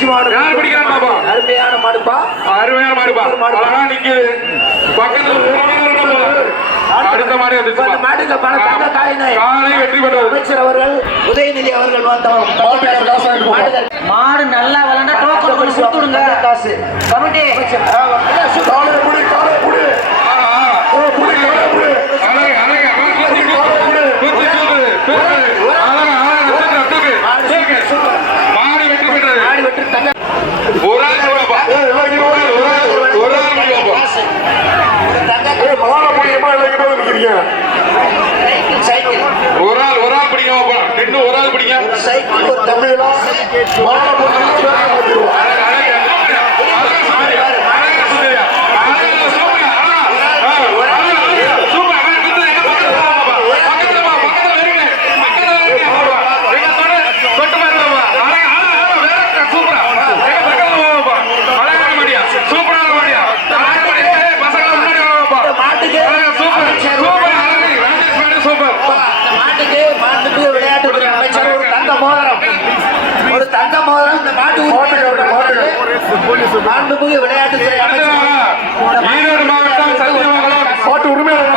திருச்சி மாடு. யார் பிடிக்கிறான் பாப்பா? அருமையான மாடுப்பா. அருமையான மாடுப்பா. அழகா நிக்குது. பக்கத்துல அடுத்த மாடு மாட்டுக்கு பல தங்க காயினை. காலை வெற்றி பெற்றது. அமைச்சர் அவர்கள் உதயநிதி அவர்கள் வந்தோம். மாடு நல்லா விளையாண்டா டோக்கன் கொஞ்சம் கொடுத்துடுங்க காசு கமிட்டி காலை புடி, காலை புடி. ஆ, ஆ. அழகு, அழகு. குத்து, குத்து. குத்து, குத்து. தூக்கு. அழகு, அழகு. தூக்கு, தூக்கு. தூக்கு. மாடு வெற்றி பெற்றது மாடு வெற்றி தங்க ஒரு ஆள் கொடுப்பா. ஒரு ஆள், ஒரு ஆள், ஒரு ஆள் கொடுப்பா. காசு ஒரு தங்க சைக்கிள் சைக்கிள் ஒரு ஆள் ஒரு ஆள் பிடிங்க பாப்பா. இன்னும் ஒரு ஆள் பிடிங்க ஒரு சைக்கிள் ஒரு தங்க அழகு, அழகு. அழகு சுந்தரியா. அழகு சுந்தரியா. அழகு சூப்பரா. அழகா. ஆ, அழகு, அழகு. சூப்பர். அழகு குத்து. எங்க பக்கத்துல வா பாப்பா. பக்கத்துல வா, பக்கத்துல நெருங்கு. பக்கத்துல நெருங்கு. பாப்பா. எங்க தொடு, தொட்டு பாருங்க பாப்பா. அழகு, அழகு, அழகு. வேற இருக்கா? சூப்பரா. எங்க பக்கத்துல வா பாப்பா. அழகான மாடியா. சூப்பரான மாடியா. அழகான மாடி. ஏய், பசங்க முன்னாடி வா பாப்பா. மாட்டுக்கு அழகு, சூப்பர். சூப்பர். அழகு. ராஜேஷ் மாடு சூப்பர். மாட்டுக்கு மாட்டுக்கு விளையாட்டுத்துறை அமைச்சர் ஒரு தங்க மோதிரம் ஒரு தங்க மோதிரம் இந்த மாட்டு மாண்புமிகு அமைச்சர் ஈரோடு மாவட்டம் சத்தியமங்கலம் மாட்டு உரிமையாளர்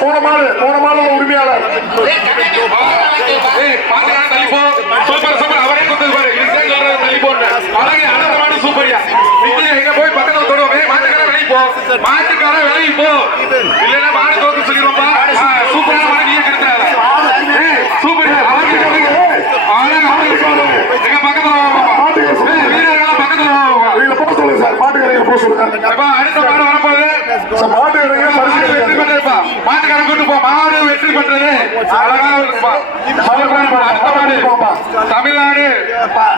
போன மாடு உரிமையாளர் போன மாடு உரிமையாளர். Super, super. அவரே மாடு சூப்பர்யா. எங்க போய் பக்கத்துல தொடுவோம். ஏய், மாட்டுக்காரன் விலகி போ. மாட்டுக்காரன் விலகி போ. இல்லைன்னா மாடு தோத்து சொல்லிடுவோம்ப்பா. சூப்பரான மாடு நீயே கெடுத்துறாத. அழகு. எங்க பக்கத்துல வா, பாப்பா. ஏய், வீரர்கள்லாம் பக்கத்துல போக சொல்லுங்க சார் கடையில் போக சொல்லுங்க அடுத்த மாடு வரப்போகுது. மாட்டு மாடு பரிசு வெற்றி பெற்றதுப்பா. மாட்டுக்காரன் கூட்டு போ. மாடு வெற்றி பெற்றது. அழகா மாடு தமிழ்நாடு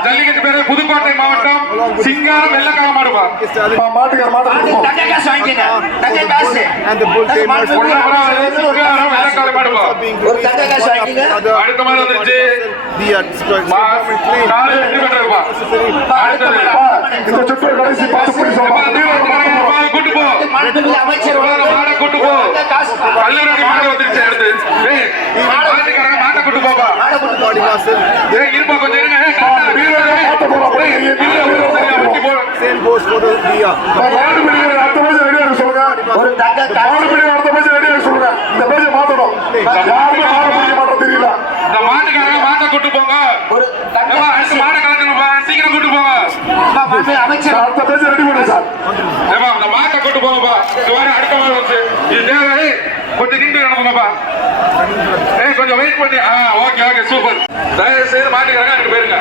ஜல்லிக்கட்டு பேரு புதுக்கோட்டை மாவட்டம் சிங்காரம் வெள்ளக்கார மாடுப்பா மாட்டுக்கார அடுத்த வந்துருச்சு. அடுத்தது இந்த சுற்று கடைசி தீவிர மாடு, மாடு கூட்டு போ மாண்புமிகு அமைச்சர் மாடை கூட்டு போ. தங்க காசு கல்லூரி மாடு வந்துருச்சு அடுத்து மாட்டுக்காரங்க மாட்டை கூட்டு போப்பா மாடை கொண்டு போடுங்க ஏய், இருப்பா கொஞ்சம் இருங்க. முட்டி மாட்டை கூட்டு போங்க. ஒரு தங்க ஏப்பா, அடுத்து மாடை கலக்கணும்ப்பா சீக்கிரம் கூட்டு போங்க. அமைச்சர். அடுத்த பேஜ் ரெடி பண்ணுங்க சார் ஏப்பா இந்த மாட்டை கூட்டு போங்கப்பா இந்த மாதிரி அடுத்த மாடு வந்து இது தேவை கொஞ்சம் நின்று அனுப்புங்கப்பா ஏய் கொஞ்சம் வெயிட் பண்ணி ஆ ஓகே ஓகே சூப்பர் தயவு செய்து மாட்டுக்காரங்க அங்கிட்டு போயிருங்க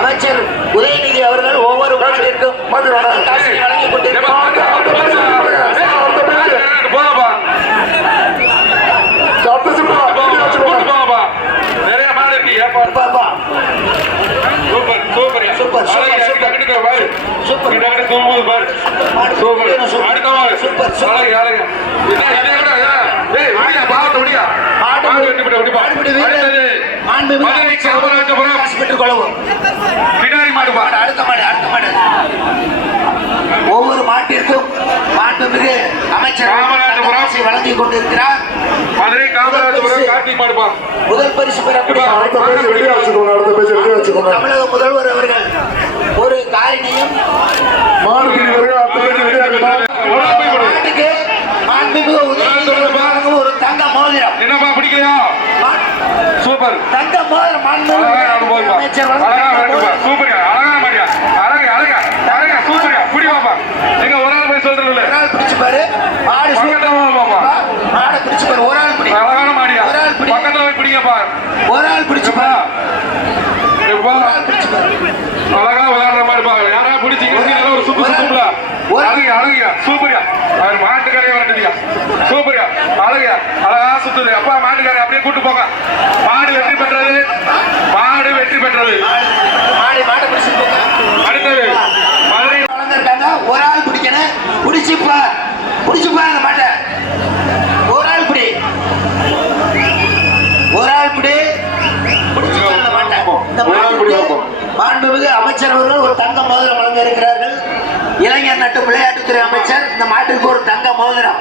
அமைச்சர் உதயநிதி அவர்கள் ஒவ்வொரு. காசை வழங்கிக் ஏப்பா, கொண்டிருக்கிறார் அடுத்த அடுத்த மாடு. ஏய், மாட்டுக்காரங்க போங்கப்பா அடுத்த சுற்று போங்கப்பா, கூட்டு போங்கப்பா நிறைய மாடு இருக்கு ஏப்பா பாப்பா சூப்பர் சூப்பர் சூப்பர், அழகு, சூப்பர், அங்கிட்டு, அங்கிட்டு பாரு. சூப்பர். இங்கிட்டு, அங்கிட்டு தூங்குது பாரு. சூப்பர். அடுத்த மாடு. Super, super. அழகு, அழகு. இதே, இதே கூட, இதே. ஏய், விடியா, பாவத்தை விடியா. மாடு மாடு வெட்டி விடு, விடிப்பா. மாடுபிடி வீரர். அடுத்தது, மாண்புமிகு மதுரை காமராஜபுரம் பெற்றுக் கொள்ளவும் பிடாரி மாடுப்பா. மாடு, அடுத்த மாடு அடுத்த மாடு. ஒவ்வொரு மாட்டிற்கும் மாண்புமிகு அமைச்சர் காமராஜபுரம். காசை வழங்கிக் கொண்டிருக்கிறார். மதுரை காமராஜபுரம் கார்த்திக் மாடுப்பா. முதல் பரிசு பெறக்கூடிய தமிழக முதல்வர் அவர்கள் ஒரு காரினையும் மாடு மாண்புமிகு வழங்கும் ஒரு தங்க மோதிரம். என்னப்பா பிடிக்கலையா சூப்பர் தங்க மோதிரம் மாண்புமிகு. அமைச்சர். சூப்பர்யா, அழகா மாடியா. அழகு, அழகா, அழகா, சூப்பர்யா. புடி வாப்பா. எங்க ஒரு ஆள் போய் சொல்றது ஒரு ஆள் பிடிச்சு பாரு மாடு வா பாப்பா. மாடை பிடிச்சு பாரு ஒரு ஆள் பிடி அழகான மாடியா ஒரு ஆள் பிடி பக்கத்துல போய் ஒரு ஆள் பிடிச்சு பாரு எப்பா ஒரு ஆள் பிடிச்சு பாரு அழகா விளையாடுற மாதிரி பாருங்க யாரா பிடிச்சிங்க நல்லா ஒரு சுத்து சுத்தும்ல ஒரு- அழகு அழகுயா சூப்பர்யா அவர் மாட்டுக்காரையே வரட்டுதியா அழகுயா? அழகா சுத்துது. அப்பா மாட்டுக்காரை அப்படியே கூட்டு போங்க. மாடு வெற்றி பெற்றது. மாடு வெற்றி பெற்றது. மாடு மாடை பிடிச்சு அடுத்தது மதுரை வளர்ந்துருக்காங்க. ஒரு ஆள் பிடிக்கணும். பிடிச்சு பார் பிடிச்சு பார் அந்த மாட்டை. ஒரு ஆள் பிடி. ஒரு ஆள் பிடி. பிடிச்சு பார் அந்த மாட்டை. இந்த பார்ப்போம். மாண்புமிகு அமைச்சர் அவர்கள் ஒரு தங்க மோதிரம் வழங்க இருக்கிறார்கள் இளைஞர் நட்டு விளையாட்டுத்துறை அமைச்சர். இந்த மாட்டுக்கு ஒரு தங்க மோதிரம்.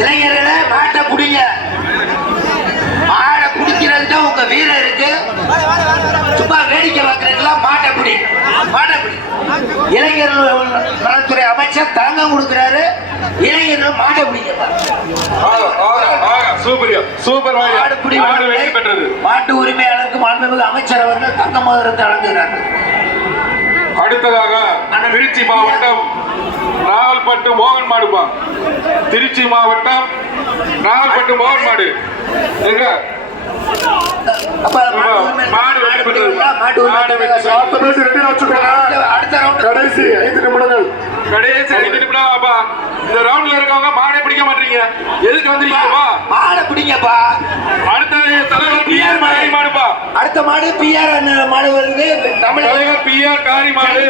இளைஞர்களை மாட்ட குடிங்க மாடை குடிக்கிறது தான் உங்க வீரம் இருக்கு. சும்மா வேடிக்கை பார்க்கறீங்களா மாட்ட குடி மாட்டை குடி இளைஞர்கள் நலத்துறை அமைச்சர் தங்கம் கொடுக்கிறாரு. இளைஞர்கள் மாட்டை பிடிக்கிறார் மாட்டு உரிமையாளருக்கு மாண்புமிகு அமைச்சர் அவர்கள் தங்க மோதிரத்தை வழங்குகிறார்கள். அடுத்ததாக திருச்சி மாவட்டம் நாகல்பட்டு மோகன் மாடுப்பான் திருச்சி மாவட்டம் நாகல்பட்டு மோகன் மாடு. கடைசி ஐந்து நிமிடங்கள். கடைசி ஐந்து நிமிடம் அப்பா. இந்த ரவுண்ட்ல இருக்கவங்க மாடை பிடிக்க மாட்டீங்க. எதுக்கு வந்திருக்கீங்கப்பா மாடை பிடிங்கப்பா. அடுத்தது தலைவர் பிஆர் காரி மாடுப்பா அடுத்த மாடு பிஆர் மாடு வருது. தமிழ் தலைவர் பிஆர் காரி மாடு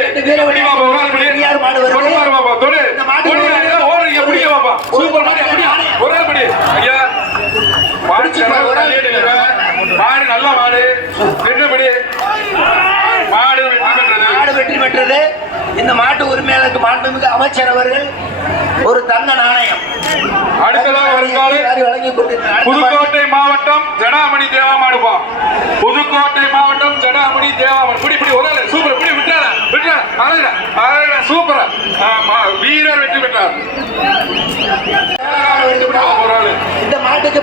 பிஆர் மாடு வருது. தொடு. இந்த மாடு ஓடுறீங்க பிடிக்கவாப்பா சூப்பர் மாடு. அவர்கள் ஒரு தங்க நாணயம். அடுத்ததாக வருங்கால புதுக்கோட்டை மாவட்டம் ஜடாமணி தேவாமடுப்போம். புதுக்கோட்டை மாவட்டம் ஜடாமணி தேவாமணி பிடி பிடி ஒரு சூப்பர் பிடி விட்டுறாரு விட்டுறாரு சூப்பரா. வீரர் வெற்றி பெற்றார். இந்த மாட்டுக்கு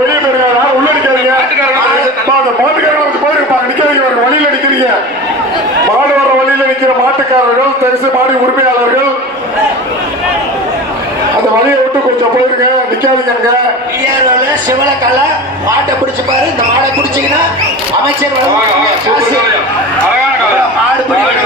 வெளியே போயிருக்காரா உள்ள நிக்காதீங்க. அந்த மாட்டுக்காரங்க போயிருப்பாங்க. நிக்காதீங்க ஒரு வழியில நிக்கிறீங்க. மாடு வர வழியில நிக்கிற மாட்டுக்காரர்கள் தரிசு மாடி உரிமையாளர்கள் அந்த வழியை விட்டு கொஞ்சம் போயிருங்க. நிக்காதீங்க சிவலக்கால மாட்டை பிடிச்சு பாரு. இந்த மாடை பிடிச்சிங்கன்னா அமைச்சர் மாடு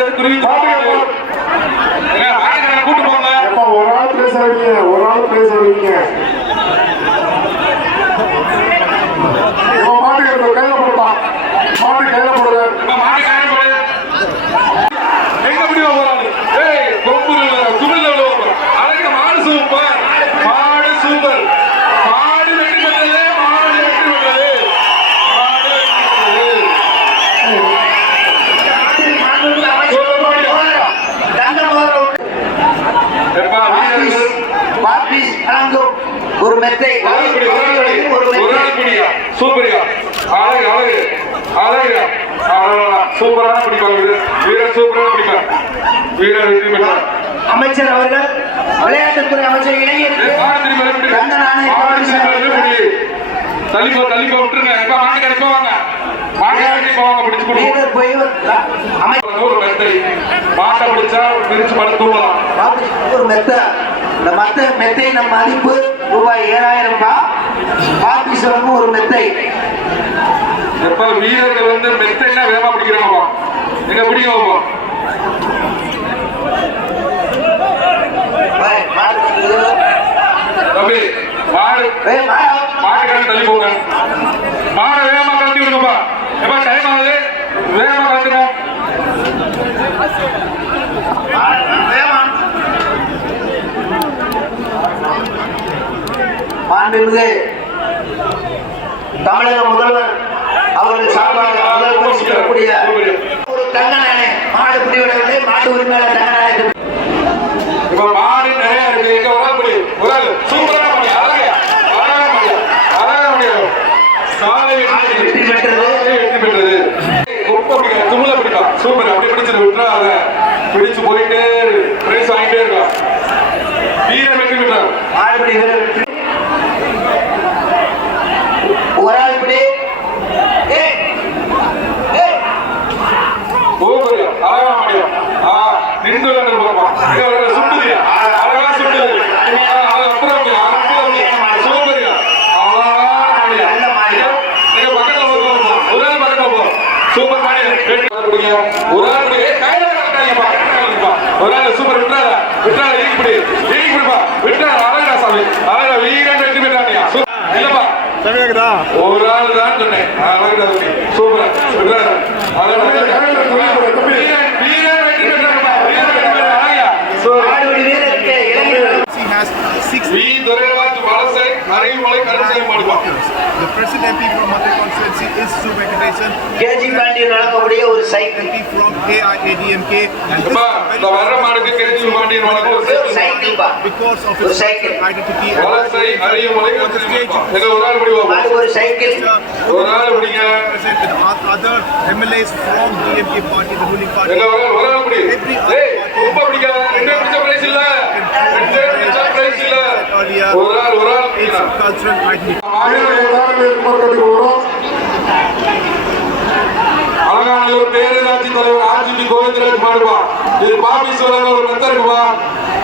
கூட்டு போங்க. ஒரு ஆள் பேச வைங்க ஒரு ஆள் பேச பத்தை சூப்பரியா. அழகு அழகு அழகு சூப்பரான பிடிப்பாங்க வீரர் சூப்பரான பிடிப்பாங்க வீரர் வெற்றி பெற்றார். அமைச்சர் அவர்கள் விளையாட்டுத்துறை அமைச்சர் இளைஞர் தள்ளிப்போ தள்ளிப்போ விட்டுருங்க. எப்ப மாட்டு கிடைப்ப வாங்க. மாட்டை பிடிச்சா பிரிச்சு படுத்து ஒரு மெத்த. இந்த மத்த மெத்தை நம்ம மதிப்பு ரூபாய் ஏழாயிரம் ரூபாய் சிவப்பு ஒரு மெத்தை. எப்ப வீரர்கள் வந்து மெத்தைன்னா வேகமா பிடிக்கிறாங்க எங்க பிடிக்க வைப்போம் ஏய், மாடு இருக்குது. தம்பி மாடு ஏய், மாடு. மாட்டுக்காரன் தள்ளி போங்க. மாடை வேகமா கலத்தி விடுங்கப்பா. எப்ப டைம் ஆகுது? வேகமா கலந்துடும் வேகமா. மாண்புமிகு தமிழக முதல்வர் அவர்கள் சார்பாக முதல் பரிசு பெறக்கூடிய ஒரு தங்க நாணயம் மாடு பிடிவிடவில்லை மாட்டு உரிமையாளர் தங்க நாணயத்தை இப்ப மாடு நிறைய இருக்கு எங்க சூப்பரா முடியும் அழகா. முடியும் அழகா முடியும் சாலை வெற்றி பெற்றது. வெற்றி பெற்றது. ரொம்ப பிடிக்கும் சூப்பர். அப்படி பிடிச்சது விட்டுறாத பிடிச்சு போயிட்டே பிரைஸ் வாங்கிட்டே இருக்கலாம் வீரர் வெற்றி பெற்றார். மாடுபிடி வீரர் வெற்றி ஒரு ஆள் இப்படி ஏய், ஏய், சூப்பர் அழகா முடியும் ஆ நின்று விளையாண்டு பார்ப்போம் இங்க ஒரு சுட்டுதியா அழகா சுட்டுது ஆ, அது அப்புறம் அப்படியா, அப்புறம் அப்படியா. சூப்பர்யா அழகா முடியும் நல்ல மாடு. நீங்க பக்கத்துல போங்க ஒரு ஆள் பக்கத்துல போ சூப்பர் மாடி ரெண்டு ஆள் பிடிங்க ஒரு ஆள் பிடி ஏய், கையில கட்டாதீங்கப்பா கட்டாதீங்கப்பா ஒரு ஆள் சூப்பர் விட்டுறாத பிடி இடிக்கு பிடிப்பா விட்டுறாத அழகா சாமி. அழகா வீரன் வெற்றி பெற்றானியா இல்லப்பா ஒரு ஆள் தான் சொன்னேன். அழகா தம்பி சூப்பர். வீரன் வெற்றி The MP from constituency is Su கேஜி ஒரு cycle MP from AIADMK, and this அப்பா is இந்த வர்ற மாடுக்கு கேஜி பாண்டியன் வழக்கம் ஒரு ஒரு சைக்கிள் பா because of ஒரு his சைக்கிள் identity வலசை அறிவுமலை கருசை எங்க ஒரு ஆள் பிடி மாடு பார்ப்போம் ஒரு சைக்கிள் ஒரு ஆள் பிடிங்க present with o- other MLAs from DMK party, the ruling party. எங்க ஒரு ஆள் ஒரு ஆள் பிடி ஏய் ரொம்ப பிடிக்காத ரெண்டு பிடிச்ச பிரைஸ் இல்ல ரெண்டு பிடிச்ச பிரைஸ் இல்ல ஒரு ஆள் ஒரு ஆள் It's பிடிக்கலாம் a cultural கேட்டுக்கொள்கிறோம் அலங்காநல்லூர் பேரூராட்சி தலைவர் ஆர்ஜிபி கோவிந்தராஜ் மாடுவா இது பாபீஸ்வரர் ஒரு மெத்தர் இருக்குப்பா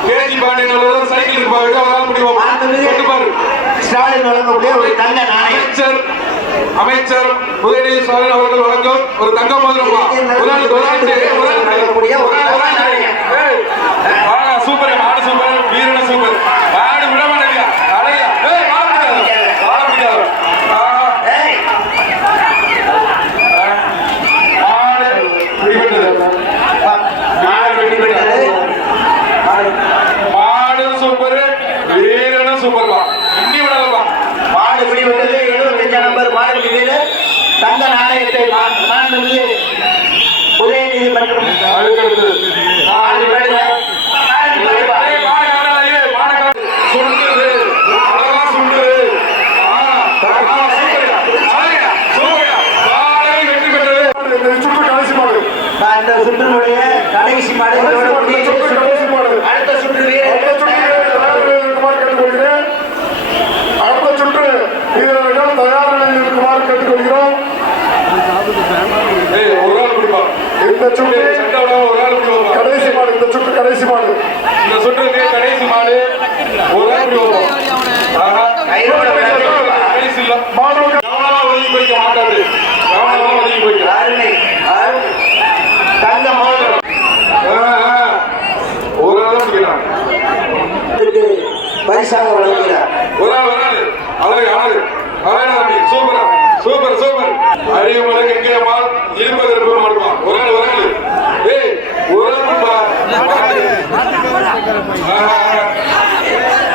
கேஜி பாண்டியன் சைக்கிள் இருப்பா கொண்டு பாரு. ஸ்டாலின் வழங்கக்கூடிய ஒரு தங்க அமைச்சர் அமைச்சர் உதயநிதி ஸ்டாலின் அவர்கள் வழங்கும் ஒரு தங்க மோதிரப்பா ஒரு ஆள் ஒரு ஆள் பிடி, ஒரு ஆள் பிடி. ஒரு ஆள், ஒரு ஆள் பிடி. ஏய், வாடா, சூப்பர் மாடு சூப்பர் வீரன சூப்பர் மாடு விட மாட்டேங்க அடையா ஏய் மாடு பிடிக்காத மாடு பிடிக்காத ஆஹா, ஏய், மாடு பிடிபட்டது மாடு வெற்றி பெற்றது மாடு மாடு சூப்பர் வீரனும் சூப்பர்ப்பா இண்டி விடலப்பா மாடு பிடி விட்டது எழுபத்தஞ்சாம் நம்பர் மாடுபிடி வீரர் தங்க நாணயத்தை மா- மாண்புமிகு உதயநிதி மற்றும் அதுக்கடுத்து மாடு விடுங்க. மாடு விடுங்க. ஏய், மாடு காணா, ஏய், மாடு காணா. சுண்டுது. அழகா சுண்டுது. ஆ, ஆ, சூப்பர்யா. அழகா, சூப்பர்யா. மாடை வெற்றி பெற்றது. இந்த சுற்று கடைசி மாடு அந்த சுற்றினுடைய கடைசி மாடு இதோட முடியுது. அடுத்த சுற்று அடுத்த சுற்று வீரர் வீரர்கள் தயார் நிலையில் இருக்குமாறு கேட்டுக்கொள்கிறேன் அடுத்த சுற்று வீரர்கள் தயார் நிலையில் இருக்குமாறு கேட்டுக்கொள்கிறோம் ஏய், ஒரு ஆள் பிடிப்பா. இந்த சுற்று ஆள். கடைசி மாடு இந்த சுற்று கடைசி மாடு இந்த சுற்றுக்கு கடைசி மாடு ஒரு ஆள். மாணவர்கள் ஒதுங்கி போய்க்க மாட்டாது. ஒதுங்கி போய்க்க. தங்க ஆ. ஒரு ஆள். இதற்கு பரிசாக வழங்குகிறார் ஒரு ஆள் அழகு தம்பி சூப்பரா சூப்பர் சூப்பர் அறிவுமலை கெங்கேயம்மா இருப்பது இருப்பது மாடுவான் ஒரு ஆள் ஒரு ஆள் ஏய் ஒரு ஆள் பா. ஆ,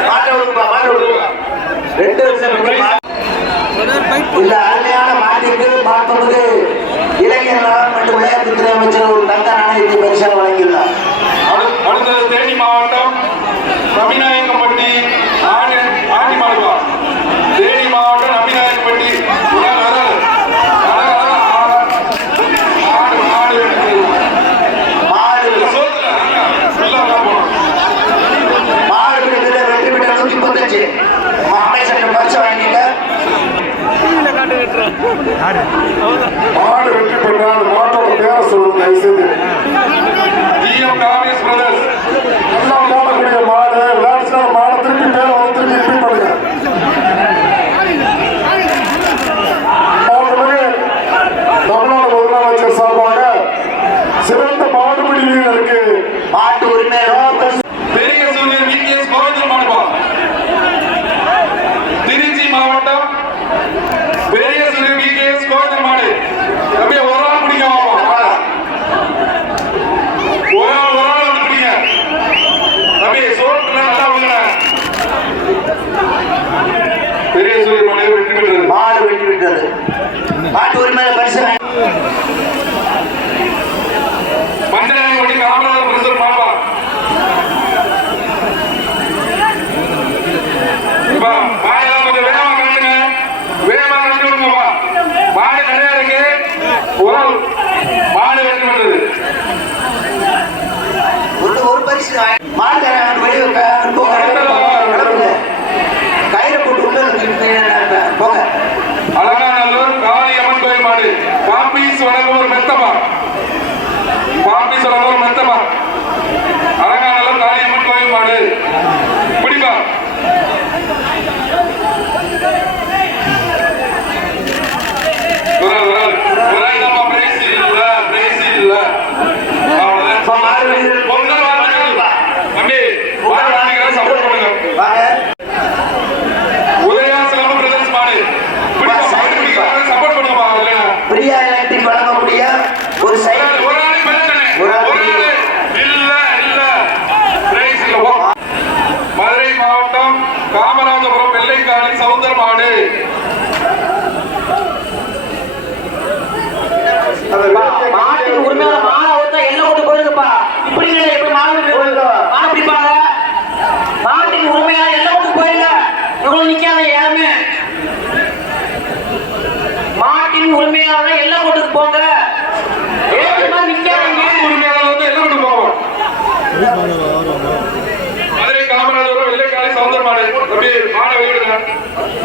மாட்ட விடுப்பா மாட்ட விடுப்பா ரெண்டு வருஷம் வெற்றி மா- இந்த அருமையான மாட்டிற்கு இளைஞர் நலன் மற்றும் விளையாட்டுத்துறை அமைச்சர் ஒரு தங்க நாணயத்தை பரிசாக வழங்கியுள்ளார்.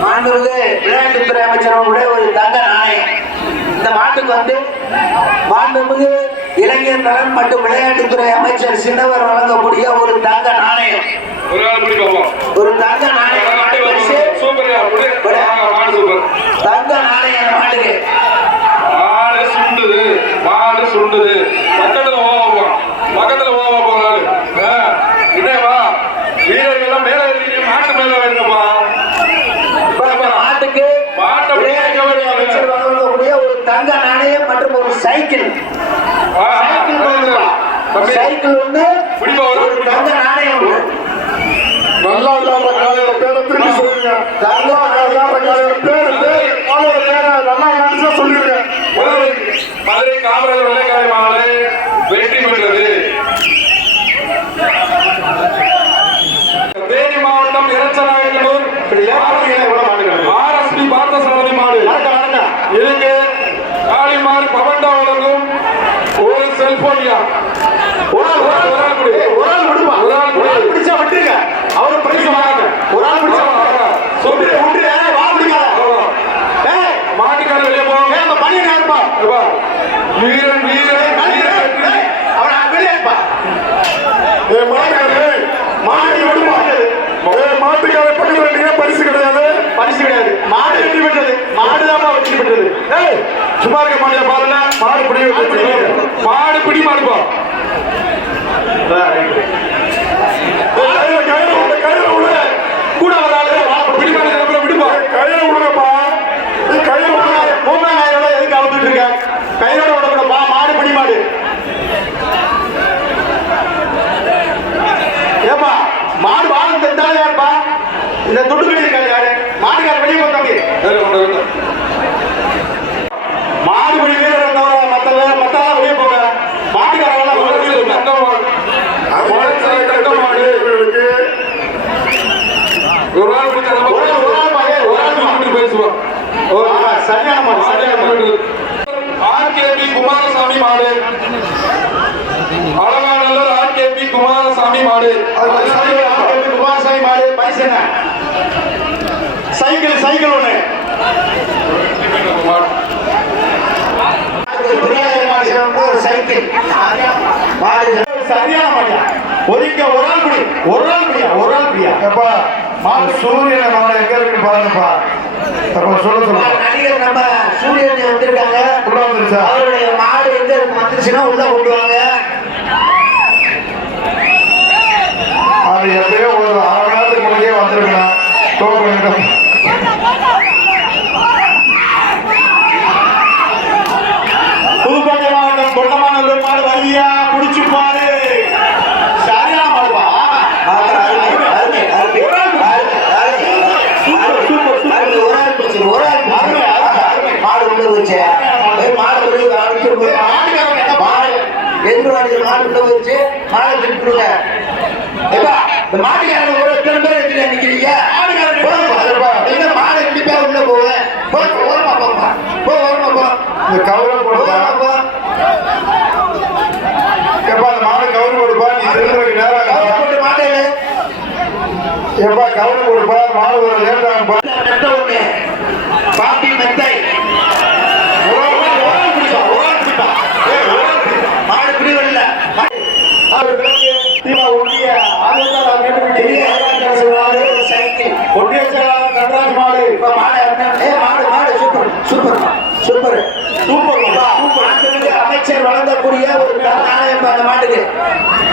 மாண்புமிகு விளையாட்டுத்துறை அமைச்சர் ஒரு தங்க நாணயம். இந்த மாட்டுக்கு வந்து மாண்புமிகு இளைஞர் நலன் மற்றும் விளையாட்டுத்துறை அமைச்சர் சின்னவர் வழங்கக்கூடிய ஒரு தங்க நாணயம். ஒரு தங்க நாணயம் தங்க நாணயம் மாட்டுக்கு. சைக்கிள். சைக்கிள் சைக்கிள் ஒண்ணு தங்க நாணயம் நல்லா இல்லாத காலையில பேரை திருப்பி சொல்லுங்க. நல்லா இல்லாத காலையில பேரு பேரு காலையில பேர நல்லா நினைச்சா சொல்லிடுங்க மதுரை காமராஜர் வெள்ளைக்காரி மாலை வெற்றி பெற்றது. வீரன் வீரன் அவன் வெளியேப்பா மாடு விடுவாங்க மாட்டுக்கார பக்கத்துல நீங்க பரிசு கிடையாது? பரிசு கிடையாது. மாடு வெற்றி பெற்றது. மாடு தான் வெற்றி பெற்றது. சும்மா இருக்க மாநில பாருங்க. மாடு பிடி மாடு பிடி மாடுப்பா இந்த துண்டு கட்டி இருக்காது யாரு? மாட்டுக்கார வெளியே போ தம்பி. மாடு வெளியே வேற இருந்தவர? மத்தவ மத்தா வெளியே போங்க மாட்டுக்காரங்க ஒரு ஆள் ஒரு ஆள் பேசுவோம் சரியான மாடு சரியான மாடு. ஆர் கே பி குமாரசாமி மாடு. மாடு. குமாரசாமி மாடு? பைசன சைக்கிள் சைக்கிள் ஒண்ணு. சைக்கிள் சரியான மாட்டியா ஒரிக்க ஒரு ஆள் ஒரு ஆள் ஒரு ஆள் குடியா? எப்பா மாடு சூரியன மாடு பாருங்கப்பா. அப்ப சொல்ல சொல்ல. நடிகர் நம்ம சூரியன் அவருடைய மாடு எங்க வந்துருச்சுன்னா உள்ள கொண்டு வாங்க. দাঁড়িয়ে இந்த மாட்டுக்காரங்க ஒரு எத்தனை பேர் எத்தனை நிக்கிறீங்க. எங்க மாடு கண்டிப்பா உள்ள போவேன் போங்க ஓரமா போங்கப்பா போ. ஓரமா போ. இந்த கவுரை ஓரமா போ. எப்பா அந்த மாடு கவுரு போடுப்பா நீ நேரம் கவுரு. போட்டு மாட்டேன் எப்பா கவுரு போடுப்பா மாடு வர லேட் ஆகும்பா மெத்த. ஒண்ணு பாப்பி மெத்தை மாடு பிடிவல்ல தீமா ஒன்றிய ஆளுநர் நான் கேட்டுக்கிட்டேன் சைக்கிள் ஒன்றிய செயலாளர் நடராஜ் மாடு இப்ப மாடு ஏ மாடு மாடு சூப்பர் சூப்பர். சூப்பர் அமைச்சர் வழங்கக்கூடிய ஒரு நாணயம் அந்த மாட்டுக்கு.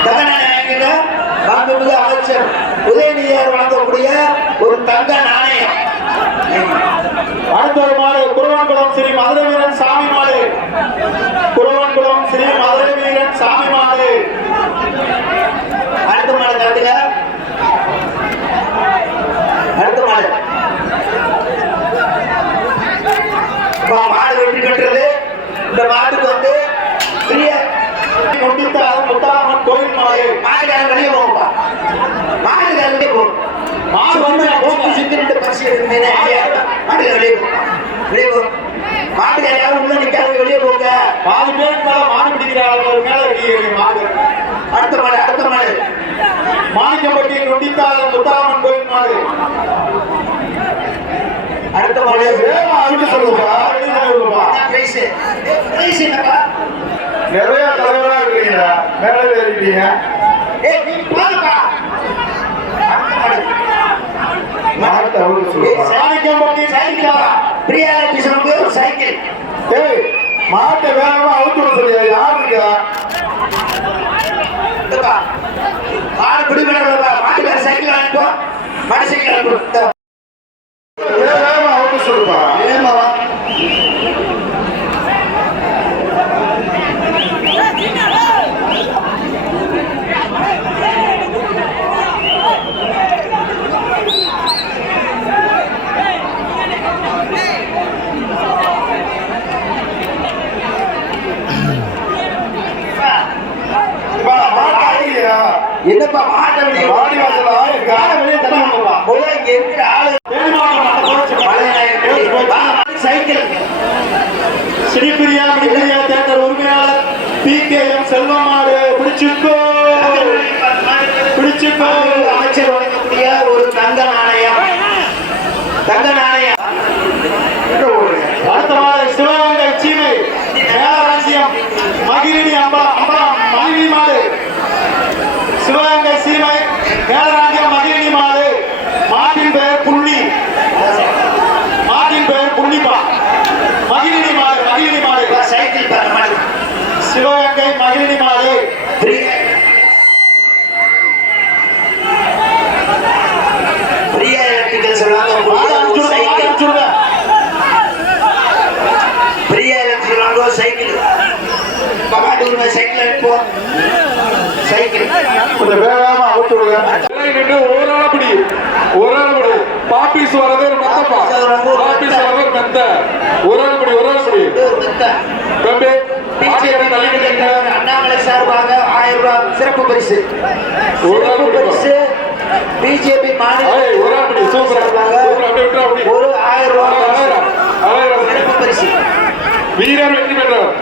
தங்க நாணயங்க மாண்புமிகு அமைச்சர் உதயநிதியார் வழங்கக்கூடிய ஒரு தங்க நாணயம். அடுத்த ஒரு மாடு குருவான்குளம் ஸ்ரீ மதுரை வீரன் சாமி மாடு குருவான்குளம் ஸ்ரீ மதுரை வீரன் சாமி மாடு அடுத்த மாடு கட்டுங்க அடுத்த மாடு இப்ப மாடு வெற்றி பெற்றது இந்த மாட்டுக்கு வந்து பெரிய கொண்டித்தார் முத்தாரம்மன் கோயில் மாடு மாடுகாரன் வெளியே போகும்பா. மாடுகாரன் வெளியே போகும் மாடு வந்து போக்கு பரிசு எடுக்கிறேன் மாடுகாரன் வெளியே போ வெளியே போ மாட்டுக்காரன் யாரும் உள்ள நிக்காத வெளியே போங்க. பாதி பேருக்கு மேல மாடு மேல அடிக்கிறது மாடு. அடுத்த மாடு அடுத்த மாடு. மாணிக்கப்பட்டி நொண்டித்தார் முத்தாரம்மன் கோயில் மாடு. அடுத்த மாடு. வெளியே பிரைஸ் என்னப்பா? நிறைய தலைவரா இருக்கீங்க மேல ஏறிட்டீங்க. மாட்டை சைக்கிள் ஏய் மாட்டை வேகமா அவுத்து விட சொல்லியா? யார் இருக்கா. மாடு பிடிபடலப்பா மாட்டுக்கார சைக்கிள் வாங்கிட்டு மாட்டு சைக்கிள் வாங்கிட்டு வேகமா அவுத்து சொல்லுப்பா ஏமாவா பா, மாடு ஆடுறியா? என்னப்பா மாட்டை வெளியே. மாடி வாசல்ல ஆயிருக்கா? வெளியே இங்க இருக்கிற ஆளு. சைக்கிள். ஸ்ரீபிரியா மிடிபிரியா தேட்டர் உரிமையாளர் பி கே எம் செல்வம் மாடு பிடிச்சுக்கோ. பிடிச்சுக்கோ அமைச்சர் வழங்கக்கூடிய ஒரு தங்க நாணயம். தங்க நாணயம் அடுத்த மாடு சிவகங்கை சீமை மேலராஜ்யம் மகிழினி அம்பா அம்பா மகிழினி மாடு சிவகங்கை சீமை மேலராஜ்யம் மகிழினி மாடு மாட்டின் பெயர் புள்ளி மாட்டின் பெயர் புள்ளிப்பா மகிழினி மாடு மகிழினி மாடு சைக்கிள் பாரு மாடு சிவகங்கை மகிழினி மாடு பிரியா பிரியா எலக்ட்ரிக்கல் சொல்லுவாங்க. Priya electrical cycle. உரிமை சைக்கிள் அனுப்புவோம் சைக்கிள். கொஞ்சம் வேகமா அவுத்து விடுங்க. ஒரு ஆளப்படி ஒரு ஆளப்படி பாப்பீஸ் வரது மெத்தப்பா. பாப்பீஸ் வரது மெத்த. ஒரு ஆளப்படி ஒரு ஆளப்படி ஒரு மெத்த. பிஜேபி மாநில தலைவர் அண்ணாமலை சார்பாக ஆயிரம் ரூபாய் சிறப்பு பரிசு. சிறப்பு. பரிசு பிஜேபி மாநில ஒரு ஆயிரம் ரூபாய். சிறப்பு பரிசு. வீரர் வெற்றி பெற்றவர்.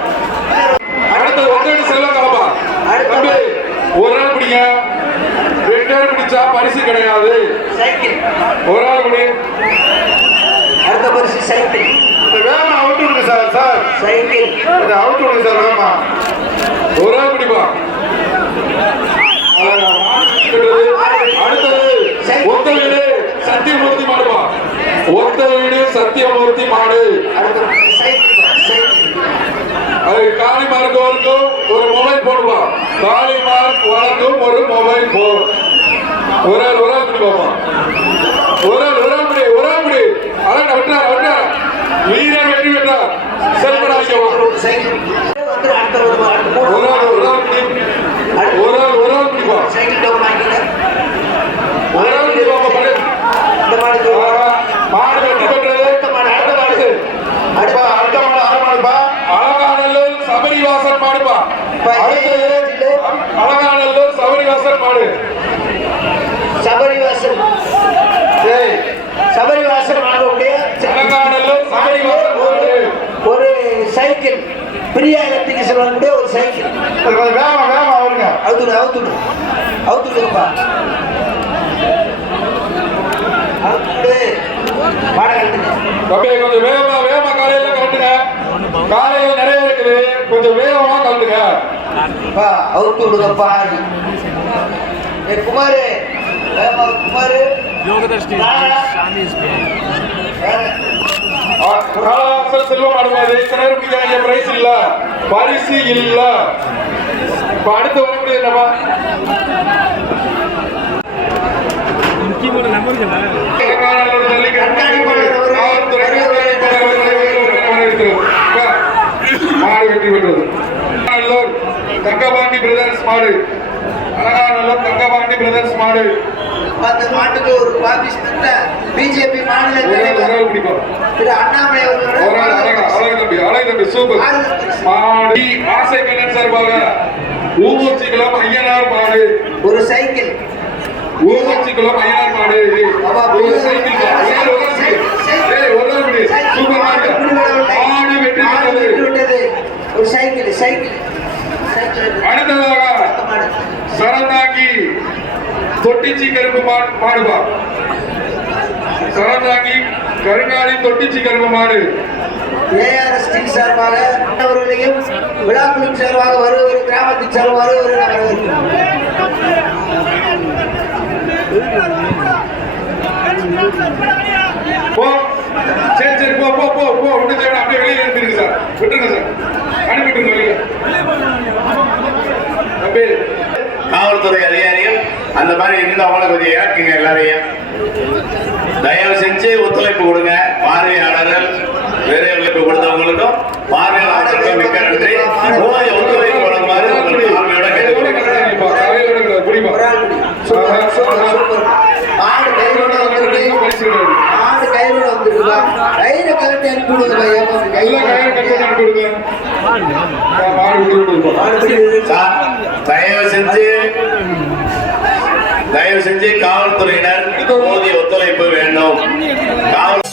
அடுத்து ஒன்றரை செல்வம் கலப்பா அடுத்த ஒரு ஆள் பிடிங்க. ரெண்டு ஆள் பிடிச்சா பரிசு கிடையாது. ஒரு பிடி. அடுத்த பரிசு சைக்கிள் வேகமா அவுத்து விடுங்க சார் சார். சைக்கிள். கொஞ்சம் அவுத்து விடுங்க சார் வேகமா ஒரு பிடிப்பா. அடுத்தது ஒத்த வீடு சத்தியமூர்த்தி மாடுப்பா ஒத்த வீடு சத்தியமூர்த்தி மாடு. அது காளிமார்க்கு வரைக்கும் ஒரு மொபைல் போடுவா காளிமார்க் வழங்கும் ஒரு மொபைல் போன் ஒரு ஒரு பாப்பா ஒரு ஒரு ஆள் பிடி ஒரு ஆள் பிடி அழகா விட்டார் விட்டார் வீரர் வெற்றி பெற்றார். செல்வராஜ்யம் ஒரு ஆள் ஒரு ஆள் பிடி ஒரு ஆள் ஒரு ஆள் பிடிப்பா ஒரு ஆள் பிடி பாப்பா படி இந்த மாடு வெற்றி பெற்றது. அடுத்த மாடு. அடுப்பா அடுத்த மாடு ஆறு மாடுப்பா அழகானல்லூர் சபரிவாசன் மாடுப்பா அடுத்தது அழகானல்லூர் சபரிவாசன் மாடு. சபரிவாசல் ஏய், சபரிவாசல் மாடு ஒரு சைக்கிள் பிரியா எலக்ட்ரிகேஷன் ஒரு சைக்கிள். வேகமா வேகமா வருங்க. அவுத்துடு அவுத்துடு. அவுத்துடுப்பா அவுத்துடு. பாட கட்டுங்க. அப்படியே கொஞ்சம் வேகமா வேகமா காலையில கலந்துங்க காலையில நிறைய இருக்குது. கொஞ்சம் வேகமா பா அவுத்து விடுங்கப்பா குமாரு. வேகமா குமாரு. காலாசல் செல்வம் ஆடுவாரு இத்தனை பேருக்கு வேண்டிய பிரைஸ் இல்ல பரிசு இல்ல இப்ப அடுத்து வரக்கூடிய என்னப்பா தெலுங்கானாவோட ஜல்லிக்கட்டு காவல்துறை மாடு வெற்றி பெற்றது அலங்காநல்லூர் தங்கபாண்டி பிரதர்ஸ் மாடு அலங்காநல்லூர் தங்கபாண்டி பிரதர்ஸ் மாடு அந்த மாட்டுக்கு ஒரு பாகிஸ்தான்ல பிஜேபி மாநில தலைவர் திரு அண்ணாமலை ஊர்வச்சிக்குளம் ஐயனார் மாடு. ஒரு சைக்கிள். ஊர்வச்சிக்குளம் ஐயனார் மாடு. ஒரு சைக்கிள். சூப்பர் மாடு மாடு வெற்றி விட்டது. ஒரு சைக்கிள் சைக்கிள். அடுத்ததாக சரந்தாங்கி தொட்டிச்சி கருப்பு மாடு மாடுபா சரந்தாங்கி கருங்காலி தொட்டிச்சி கருப்பு மாடு. ஏஆர்எஸ் டீம் சார்பாக அவர்களையும் விழாக்குழு சார்பாக வருவது கிராமத்தின் சார்பாக வருவது சரி சரி போ போ போ போ. விட்டு அப்படியே வெளியில அனுப்பிடுங்க சார். விட்டுருங்க சார். அனுப்பிட்டுருங்க வெளியில. காவல்துறை அந்த மாதிரி இருந்தவங்கள கொஞ்சம் இறக்குங்க எல்லாரையும். தயவு செஞ்சு ஒத்துழைப்பு கொடுங்க. பார்வையாளர்கள் ஒத்துழைப்பு கொடுத்தவங்களுக்கும் பார்வையாளர்களுக்கும் மிக்க நன்றி. போதிய ஒத்துழைப்பு வழங்குமாறு உங்கள் பார்வையோட தயவு செஞ்சு தயவு செஞ்சு காவல்துறையினர் போதிய ஒத்துழைப்பு வேண்டும். காவல்